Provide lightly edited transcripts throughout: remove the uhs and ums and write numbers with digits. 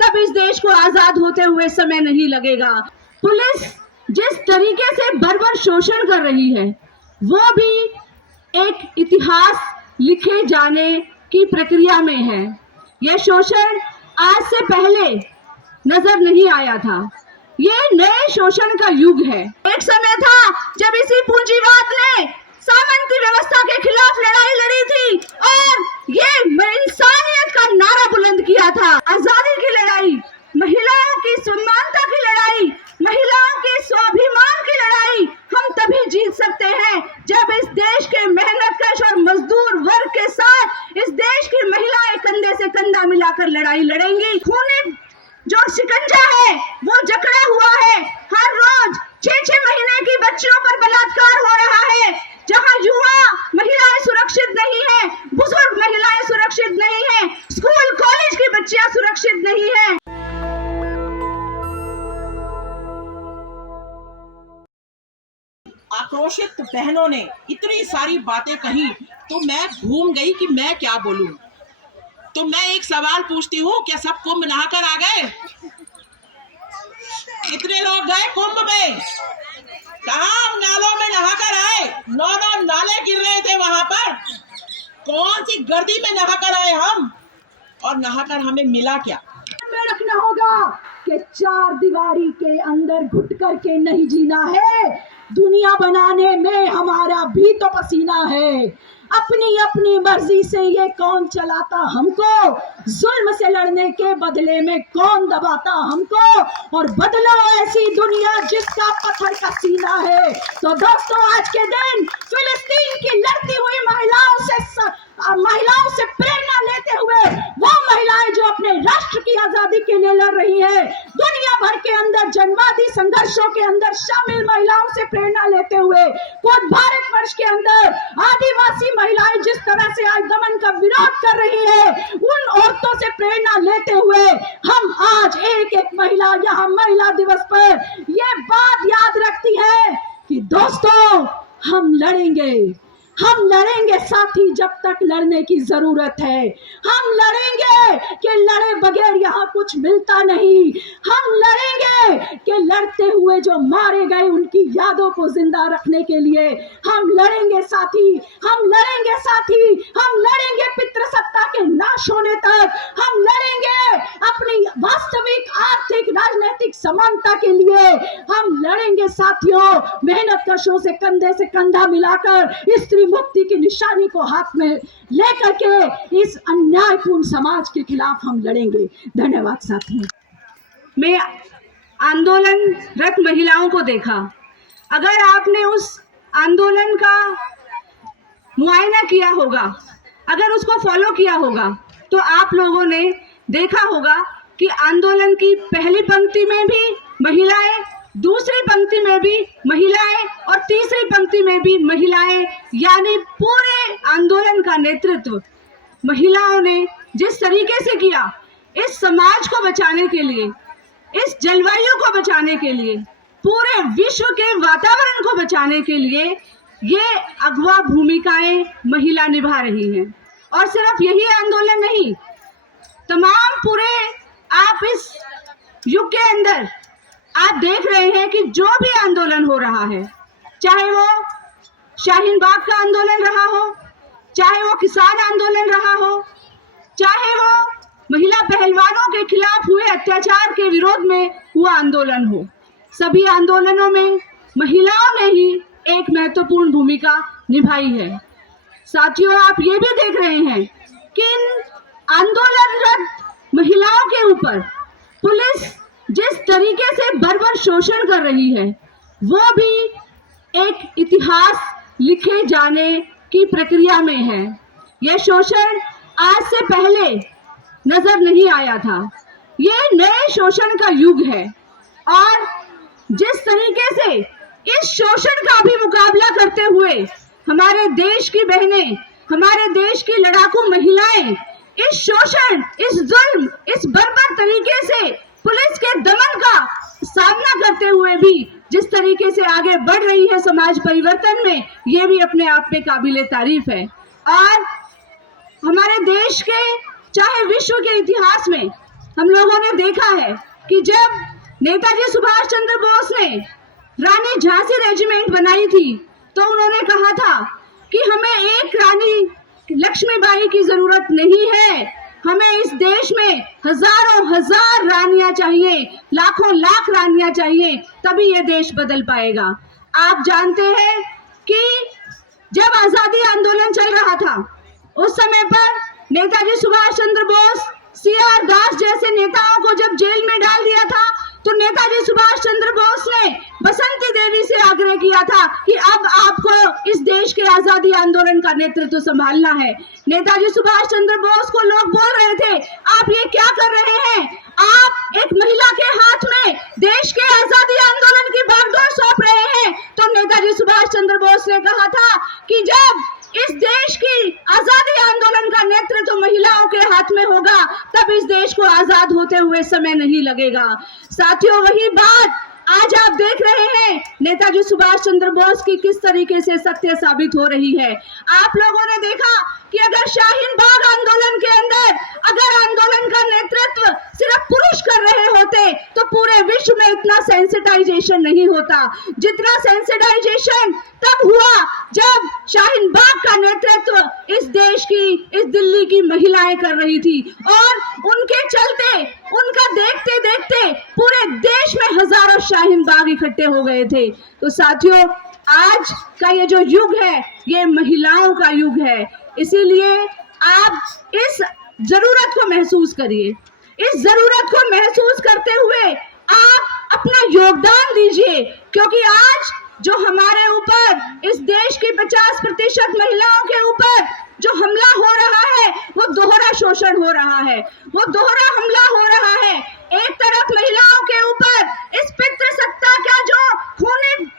तब इस देश को आजाद होते हुए समय नहीं लगेगा। पुलिस जिस तरीके से बर्बर शोषण कर रही है वो भी एक इतिहास लिखे जाने की प्रक्रिया में है। यह शोषण आज से पहले नजर नहीं आया था। ये नए शोषण का युग है। एक समय था जब इसी पूंजीवाद ने सामंती व्यवस्था के खिलाफ लड़ाई लड़ी थी और ये इंसानियत का नारा बुलंद किया था। आजादी की लड़ाई, महिलाओं की सम्मानता की लड़ाई, महिलाओं के स्वाभिमान की लड़ाई हम तभी जीत सकते हैं जब इस देश के मेहनतकश और मजदूर वर्ग के साथ इस देश की महिलाएं कंधे से कंधा मिलाकर लड़ाई लड़ेंगी। खूनी जो शिकंजा है वो जकड़ा हुआ है। हर रोज 6-6 महीने की बच्चियों पर बलात्कार हो रहा है। जहां युवा महिलाएं सुरक्षित नहीं है, बुजुर्ग महिलाएं सुरक्षित नहीं है, स्कूल कॉलेज की बच्चियां सुरक्षित नहीं है। आक्रोशित बहनों ने इतनी सारी बातें कही तो मैं घूम गई कि मैं क्या बोलूं। तो मैं एक सवाल पूछती हूँ, क्या सब कुंभ नहाकर आ गए? कितने लोग गए कुंभ में? कहाँ नालों में नहाकर आए? 9 नाले गिर रहे थे वहां पर। कौन सी गर्दी में नहाकर आए हम, और नहाकर हमें मिला क्या? में रखना होगा कि 4 दीवारी के अंदर घुट करके नहीं जीना है। दुनिया बनाने में हमारा भी तो पसीना है। अपनी अपनी मर्जी से ये कौन चलाता हमको, जुल्म से लड़ने के बदले में कौन दबाता हमको, और बदलो ऐसी दुनिया जिसका पत्थर का सीना है। तो दोस्तों, आज के दिन फिलिस्तीन की लड़ती हुई महिलाओं से प्रेरणा लेते हुए, वो महिलाएं जो अपने राष्ट्र की आजादी के लिए लड़ रही है, दुनिया भर के अंदर जनवादी संघर्षों के अंदर शामिल महिलाओं से प्रेरणा लेते हुए, खुद भारतवर्ष के अंदर आदिवासी महिलाएं जिस तरह से आज दमन का विरोध कर रही है, उन औरतों से प्रेरणा लेते हुए हम आज एक एक महिला यहाँ महिला दिवस पर ये बात याद रखती है कि दोस्तों, हम लड़ेंगे साथी जब तक लड़ने की जरूरत है। हम लड़ेंगे कि लड़े बगैर यहाँ कुछ मिलता नहीं। हम लड़ेंगे कि लड़ते हुए जो मारे गए उनकी यादों को जिंदा रखने के लिए हम लड़ेंगे साथी। हम लड़ेंगे साथी, हम लड़ेंगे पितृसत्ता के नाश होने तक। हम लड़ेंगे अपनी वास्तविक आर्थिक राजनीतिक समानता के लिए। हम लड़ेंगे साथियों, मेहनत कशों से कंधा मिलाकर स्त्री मुक्ति की निशानी को हाथ में लेकर के इस अन्यायपूर्ण समाज के खिलाफ हम लड़ेंगे। धन्यवाद साथियों। मैं आंदोलनरत महिलाओं को देखा। अगर आपने उस आंदोलन का मुआयना किया होगा, अगर उसको फॉलो किया होगा, तो आप लोगों ने देखा होगा कि आंदोलन की पहली पंक्ति में भी महिलाएं, दूसरी पंक्ति में भी महिलाएं और तीसरी पंक्ति में भी महिलाएं, यानी पूरे आंदोलन का नेतृत्व महिलाओं ने जिस तरीके से किया, इस समाज को बचाने के लिए, इस जलवायु को बचाने के लिए, पूरे विश्व के वातावरण को बचाने के लिए ये अगवा भूमिकाएं महिला निभा रही हैं। और सिर्फ यही आंदोलन नहीं, तमाम पूरे आप इस युग के अंदर आप देख रहे हैं कि जो भी आंदोलन हो रहा है, चाहे वो शाहीन बाग का आंदोलन रहा हो, चाहे वो किसान आंदोलन रहा हो, चाहे वो महिला पहलवानों के खिलाफ हुए अत्याचार के विरोध में हुआ आंदोलन हो, सभी आंदोलनों में महिलाओं ने ही एक महत्वपूर्ण भूमिका निभाई है। साथियों, आप ये भी देख रहे हैं कि इन आंदोलनरत महिलाओं के ऊपर पुलिस जिस तरीके से बर्बर शोषण कर रही है, वो भी एक इतिहास लिखे जाने की प्रक्रिया में है। यह शोषण आज से पहले नजर नहीं आया था। ये नए शोषण का युग है और जिस तरीके से इस शोषण का भी मुकाबला करते हुए हमारे देश की बहनें, हमारे देश की लड़ाकू महिलाएं इस शोषण, इस जुल्म, इस बर्बर तरीके से पुलिस के दमन का सामना करते हुए भी जिस तरीके से आगे बढ़ रही है समाज परिवर्तन में, ये भी अपने आप में काबिले तारीफ है। और हमारे देश के, चाहे विश्व के इतिहास में हम लोगों ने देखा है कि जब नेताजी सुभाष चंद्र बोस ने रानी झांसी रेजिमेंट बनाई थी तो उन्होंने कहा था कि हमें एक रानी लक्ष्मीबाई की जरूरत नहीं है, हमें इस देश में हजारों हजार रानियां चाहिए, लाखों लाख रानियां चाहिए, तभी ये देश बदल पाएगा। आप जानते हैं कि जब आजादी आंदोलन चल रहा था उस समय पर नेताजी सुभाष चंद्र बोस, CR दास जैसे नेताओं को जब जेल में डाल दिया था तो नेताजी सुभाष चंद्र बोस ने बसंती देवी से आग्रह किया था कि अब आपको इस देश के आजादी आंदोलन का नेतृत्व संभालना है। नेताजी सुभाष चंद्र बोस को लोग बोल रहे थे, आप ये क्या कर रहे हैं, आप एक महिला के हाथ में देश के आजादी आंदोलन की बागडोर सौंप रहे हैं। तो नेताजी सुभाष चंद्र बोस ने कहा था कि जब इस देश की आजादी आंदोलन का नेतृत्व महिलाओं के हाथ में होगा तब इस देश को आजाद होते हुए समय नहीं लगेगा। साथियों, वही बात आज आप देख रहे हैं नेताजी सुभाष चंद्र बोस की किस तरीके से सत्य साबित हो रही है। आप लोगों ने देखा कि अगर शाहीन बाग आंदोलन के अंदर अगर आंदोलन का नेतृत्व सिर्फ पुरुष कर रहे होते तो पूरे विश्व में इतना सेंसिटाइजेशन नहीं होता जितना सेंसिटाइजेशन तब हुआ जब शाहीन बाग का नेतृत्व इस देश की, इस दिल्ली की महिलाएं कर रही थी और उनके चलते, उनका देखते देखते पूरे देश में हजारों शाहीन बाग इकट्ठे हो गए थे। तो साथियों, आज का ये जो युग है ये महिलाओं का युग है, इसीलिए आप इस जरूरत को महसूस करिए। इस जरूरत को महसूस करते हुए आप अपना योगदान दीजिए, क्योंकि आज जो हमारे ऊपर इस देश की 50% महिलाओं के ऊपर जो हमला हो रहा है वो दोहरा शोषण हो रहा है, वो दोहरा हमला हो रहा है। एक तरफ महिलाओं के ऊपर इस पितृसत्ता का जो खूनी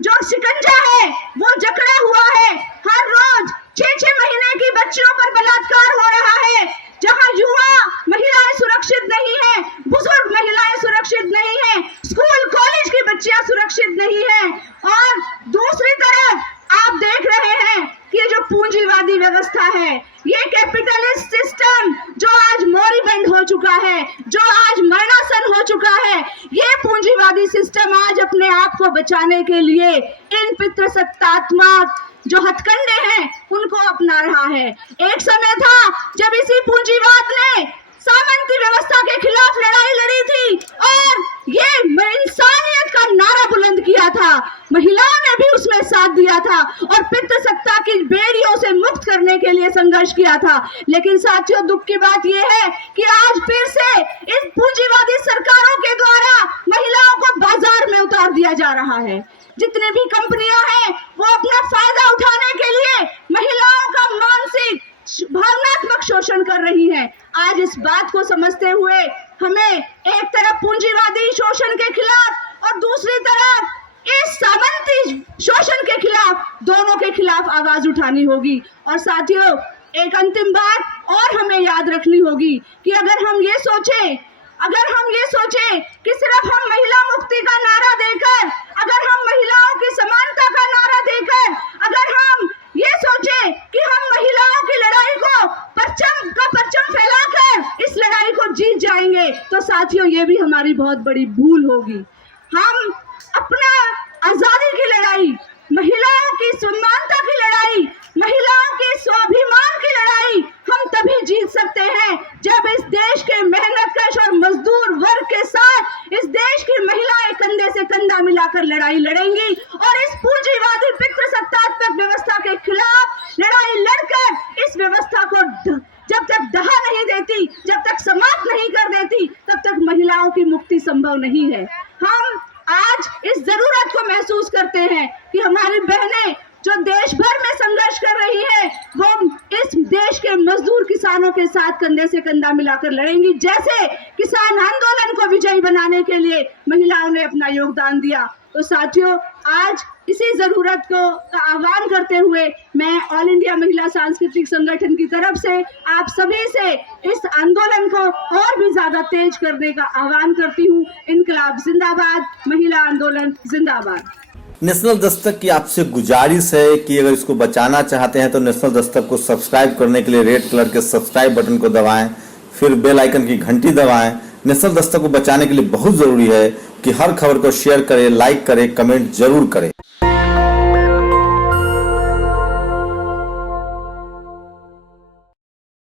जो शिकंजा है वो जकड़ा हुआ है, हर रोज 6-6 महीने की बच्चियों पर बलात्कार हो रहा है, जहां युवा महिलाएं सुरक्षित नहीं है, बुजुर्ग महिलाएं सुरक्षित नहीं है, स्कूल कॉलेज की बच्चियां सुरक्षित नहीं है। और दूसरी तरफ आप देख रहे हैं कि ये जो पूंजीवादी व्यवस्था है, ये कैपिटलिस्ट सिस्टम जो आज मोरीबंद हो चुका है, जो आज मरणासन हो चुका है, ये पूंजीवादी सिस्टम आज अपने आप को बचाने के लिए इन पितृसत्तात्मक जो हथकंडे हैं उनको अपना रहा है। एक समय था जब इसी पूंजीवाद ने सामंती व्यवस्था के खिलाफ लड़ाई लड़ी थी और ये इंसानियत का नारा बुलंद किया था, महिलाओं ने भी उसमें साथ दिया था और पितृसत्ता की बेड़ियों से मुक्त करने के लिए संघर्ष किया था। लेकिन साथियों, दुख की बात यह है कि आज फिर से इन पूंजीवादी सरकारों के द्वारा महिलाओं को बाजार में उतार दिया जा रहा है। जितने भी कंपनियां हैं वो अपना फायदा उठाने के लिए महिलाओं का मानसिक भावनात्मक शोषण कर रही हैं। आज इस बात को समझते हुए हमें एक तरफ पूंजीवादी शोषण के खिलाफ और दूसरी तरफ इस सामंती शोषण के खिलाफ, दोनों के खिलाफ आवाज उठानी होगी। और साथियों, एक अंतिम बात और हमें याद रखनी होगी कि अगर हम ये सोचें कि सिर्फ हम महिला मुक्ति का नारा देकर, अगर हम महिलाओं की समानता का नारा देकर, अगर हम ये सोचें कि हम महिलाओं की लड़ाई को परचम फैलाकर इस लड़ाई को जीत जाएंगे, तो साथियों ये भी हमारी बहुत बड़ी भूल होगी। हम अपना आजादी की लड़ाई, महिलाओं की समानता की लड़ाई, महिलाओं के स्वाभिमान की लड़ाई हम तभी जीत सकते हैं जब इस देश के मेहनतकश और मजदूर वर्ग के साथ इस देश की महिलाएं कंधे से कंधा मिलाकर लड़ाई लड़ेंगी और इस पूंजीवादी पितृसत्तात्मक व्यवस्था के खिलाफ लड़ाई लड़कर इस व्यवस्था को जब तक दहा नहीं देती, जब तक समाप्त नहीं कर देती, तब तक महिलाओं की मुक्ति संभव नहीं है। हम आज इस जरूरत को महसूस करते हैं कि हमारी बहनें जो देश भर में संघर्ष कर रही है वो इस देश के मजदूर किसानों के साथ कंधे से कंधा मिलाकर लड़ेंगी, जैसे किसान आंदोलन को विजयी बनाने के लिए महिलाओं ने अपना योगदान दिया। तो साथियों, आज इसी जरूरत को आह्वान करते हुए मैं ऑल इंडिया महिला सांस्कृतिक संगठन की तरफ से आप सभी से इस आंदोलन को और भी ज्यादा तेज करने का आह्वान करती हूँ। इनकलाब जिंदाबाद, महिला आंदोलन जिंदाबाद। नेशनल दस्तक की आपसे गुजारिश है कि अगर इसको बचाना चाहते हैं तो नेशनल दस्तक को सब्सक्राइब करने के लिए रेड कलर के सब्सक्राइब बटन को दबाएं फिर बेल आइकन की घंटी दबाएं। नेशनल दस्तक को बचाने के लिए बहुत जरूरी है कि हर खबर को शेयर करें, लाइक करें, कमेंट जरूर करें।